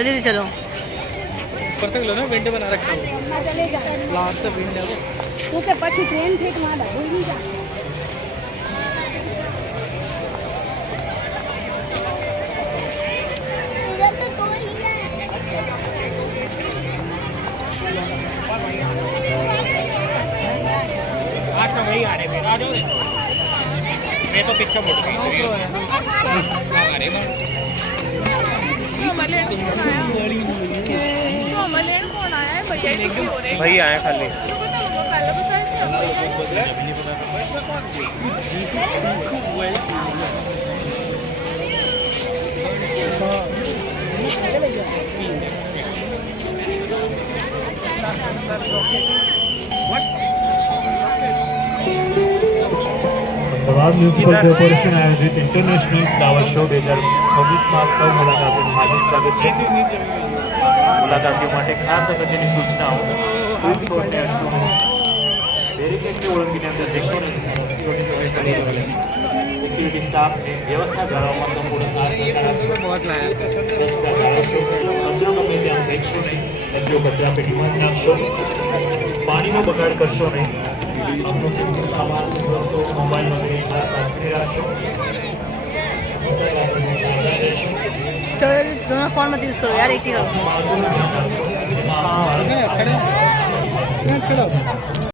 जल्दी से चलो। ऊपर तक लो ना, विंड बना रखा है लास्ट से विंड है वो। तो के પછી ટ્રેન ઠેક માં ભૂલી જા आज तो वही आ रहे फिर आ जाओ। मैं तो पीछे मुड़ गई भाई आया खाली અમદાવાદ મ્યુનિસિપલ કોર્પોરેશન આયોજિત ઇન્ટરનેશનલ ફ્લાવર શો 2026માં સૌ મુલાકાતીનું હાર્દિક સ્વાગત છે। મુલાકાતીઓ માટે ખાસ અગત્યની સૂચનાઓ ફૂડ કોર્ટને અટકવું, બેરિકેડને ઓળંગીને અંદર જશો નહીં, સિક્યુરિટી સ્ટાફને વ્યવસ્થા જાળવવામાં સંપૂર્ણ સાથ સહકાર આપશો, સ્વચ્છતા જાળવશો, કચરો ગમે ત્યાં ફેંકશો નહીં, કચરો કચરા પેટીમાં જ નાખશો, પાણીનો બગાડ કરશો નહીં, સામાન વસ્તુઓ મોબાઈલ વગેરે ખાસ સાચવી રાખશો, दोनों फोन मत यूज़ करो यार, एक ही करो। खड़े